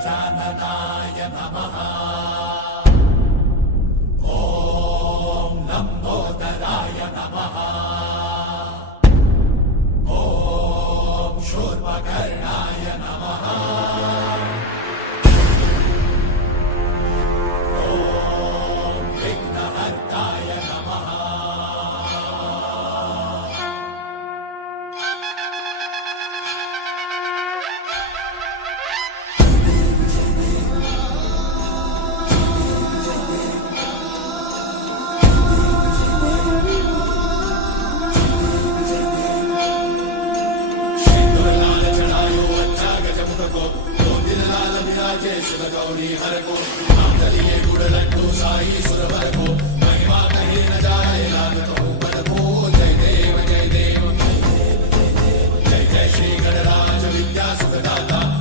गजाननाय नमः। ॐ लम्बोदराय नमः। ॐ शूर्पकर्णाय नमः। ॐ विघ्नहर्ताय नमः। शिव गौरी हर को नाम दलिए गुड़ लड्डू साई सुरवर को